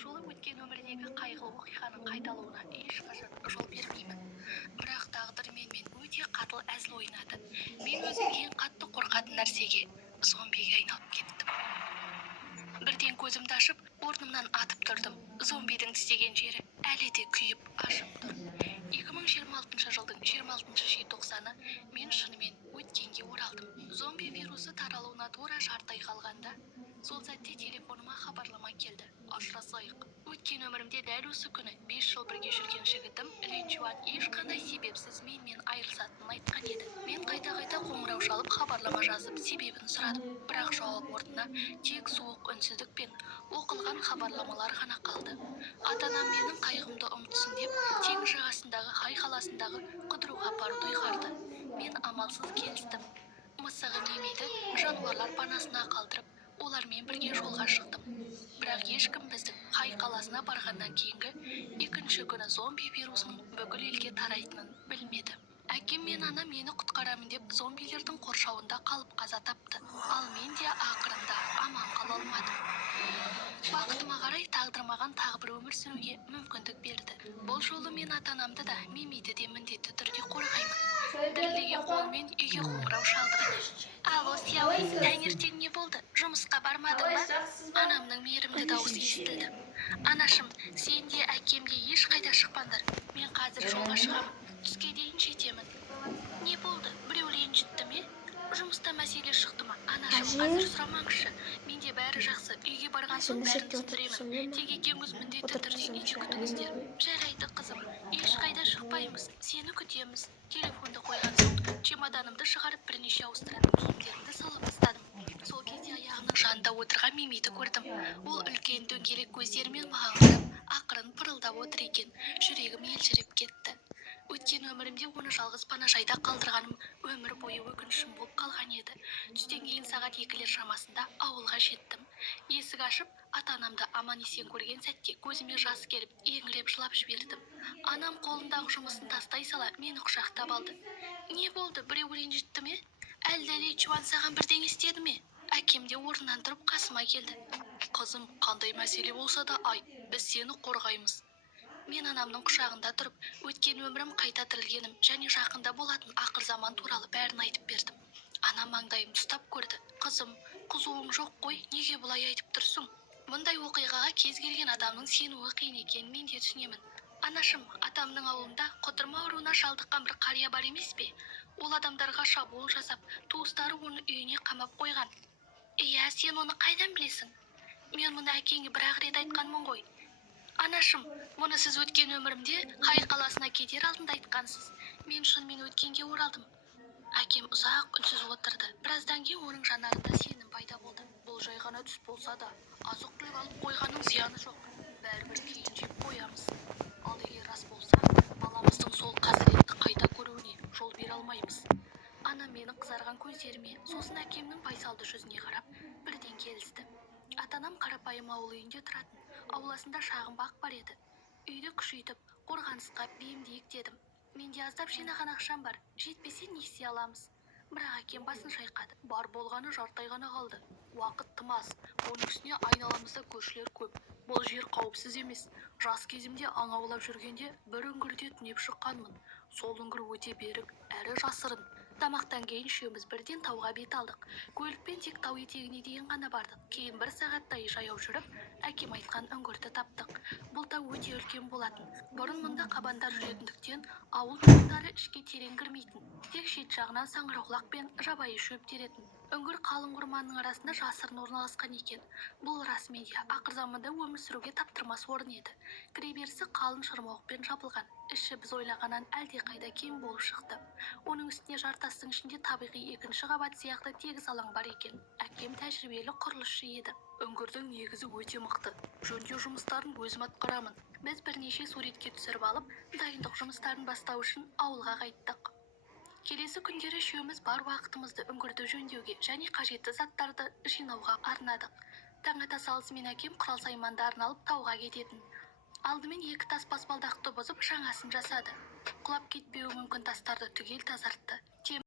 жолы өткен өмірдегі қайғылы оқиғаның қайталауына ешқашан жол бермеймін. Бірақ тағдыр менімен өте қатал әзіл ойнады. Мен өзім ең қатты қорқатын нәрсеге, зомбиге айналып кеттім. Бірден көзімді ашып, орнымнан атып тұрдым. Зомбидің тістеген жері әлі де күйіп ашып тұр. 2026 жылдың 26 желтоқсаны мен шынымен өткенге оралдым. Зомби вирусы таралуына тура жарты ай қалғанда, сол сәтте телефоныма хабарлама келді. Ашырасайық. Өткен өмірімде дәл осы күні 5 жыл бірге жүрген жігітім Ленчуан ешқандай себепсіз менімен айырылысатынын айтқан еді. Мен қайта-қайта қоңырау шалып хабарлама жазып себебін сұрадым. Бірақ жауап орнына тек суық үнсіздік пен оқылған хабарламалар ғана қалды. Ата-анам менің қайғымды ұмытсын деп, теңіз жағасындағы Хай қаласындағы қыдыруға апаруды ұйғарды. Мен амалсыз келістім. Мысығы Мимиді жануарлар панасына қалдырып, олармен бірге жолға шықтым. Бірақ ешкім біздің Хай қаласына барғаннан кейінгі екінші күні зомби вирусының бүкіл елге тарайтынын білмеді. Әкем мен анам мені құтқарамын деп зомбилердің қоршауында қалып қаза тапты. Ал мен де ақырында аман қала алмадым. Бақытыма қарай тағдыр маған тағы бір өмір сүруге мүмкіндік берді. Бұл жолы мен ата-анамды да Мимиді де міндетті түрде қорғаймын. Дірілдеген қолмен үйге қоңырау шалдым. Алло, Сяои, таңертең не болды? Жұмысқа бармадың ба? Анамның мейірімді дауысы естілді. Анашым, сен де әкем де ешқайда шықпаңдар. Мен қазір жолға шығамын. Түске дейін жетемін. Не болды? Біреу ренжітті ме? Жұмыста мәселе шықты ма? Анашым, қазір сұрамаңызшы. Менде бәрі жақсы. Үйге барған соң бәрін түсіндіремін. Тек екеуміз міндетті түрде үйде күтіңіздер. Жарайды, қызым. Ешқайда шықпаймыз. Сені күтеміз. Телефонды қойған соң чемоданымды шығарып бірнеше ауыстыратын киімдерімді салып тастадым. Сол кезде аяғының жанында отырған Мимиді көрдім. Ол үлкен дөңгелек көздерімен маған қарап, ақырын пырылдап отыр екен. Жүрегім елжіреп кетті. Өткен өмірімде оны жалғыз панажайда қалдырғаным өмір бойы өкінішім болып қалған еді. Түстен кейін сағат 2-лер шамасында ауылға жеттім. Есік ашып, ата-анамды аман-есен көрген сәтте көзіме жас келіп, еңіреп жылап жібердім. Анам қолындағы жұмысын тастай сала мені құшақтап алды. Не болды? Біреу ренжітті ме? Әлде Ленчуан саған бірдеңе істеді ме? Әкем де орнынан тұрып қасыма келді. Қызым, қандай мәселе болса да айт, біз сені қорғаймыз. Мен анамның құшағында тұрып, өткен өмірім қайта тірілгенім және жақында болатын ақыр заман туралы бәрін айтып бердім. Анам маңдайымды ұстап көрді. Қызым, қызуың жоқ қой, неге бұлай айтып тұрсың? Мұндай оқиғаға кез келген адамның сенуі қиын екенін мен де түсінемін. Анашым, атамның ауылында құтырма ауруына шалдыққан бір қария бар емес пе? Ол адамдарға шабуыл жасап, туыстары оны үйіне қамап қойған. Иә, сен оны қайдан білесің? Мен мұны әкеңе бір-ақ рет айтқанмын ғой. Анашым, мұны сіз өткен өмірімде Хай қаласына кетер алдында айтқансыз. Мен шынымен өткенге оралдым. Әкем ұзақ үнсіз отырды. Біраздан кейін оның жанарында сенім пайда болды. Бұл жай ғана түс болса да, азық-түлік алып қойғанның зияны жоқ. Бәрібір кейін жеп қоямыз. Ал егер рас болса, баламыздың сол қасіретті қайта көруіне жол бере алмаймыз. Анам менің қызарған көздеріме, сосын әкемнің байсалды жүзіне қарап, бірден келісті. Ата-анам қарапайым ауыл үйінде тұратын. Ауласында шағын бақ бар еді. Үйді күшейтіп, қорғанысқа бейімдейік дедім. Менде аздап жинаған ақшам бар. Жетпесе не істей аламыз? Бірақ әкем басын шайқады. Бар болғаны жарты ай ғана қалды. Уақыт тым аз. Оның үстіне айналамызда көршілер көп. Бұл жер қауіпсіз емес. Жас кезімде аң аулап жүргенде бір үңгірде түнеп шыққанмын. Сол үңгір өте берік, әрі жасырын. Тамақтан кейін үшеуміз бірден тауға бет алдық. Көлікпен тек тау етегіне дейін ғана бардық. Кейін 1 сағаттай жаяу жүріп, әкем айтқан үңгірді таптық. Бұл тау өте үлкен болатын. Бұрын мұнда қабандар жүретіндіктен ауыл тұрғындары ішке терең кірмейтін. Тек шет жағынан саңырауқұлақ пен жабайы шөп теретін. Үңгір қалың орманның арасында жасырын орналасқан екен. Бұл расымен де ақыр заманда өмір сүруге таптырмас орын еді. Кіреберісі қалың шырмауықпен жабылған. Іші біз ойлағаннан әлдеқайда кең болып шықты. Оның үстіне жартастың ішінде табиғи екінші қабат сияқты тегіс алаң бар екен. Әкем тәжірибелі құрылысшы еді. Үңгірдің негізі өте мықты. Жөндеу жұмыстарын өзім атқарамын. Біз бірнеше суретке түсіріп алып, дайындық жұмыстарын бастау үшін ауылға қайттық. Келесі күндері үшеуміз бар уақытымызды үңгірді жөндеуге және қажетті заттарды жинауға арнадық. Таң ата салысымен әкем құрал-саймандарын алып тауға кететін. Алдымен 2 тас баспалдақты бұзып жаңасын жасады. Құлап кетпеуі мүмкін тастарды түгел тазартты.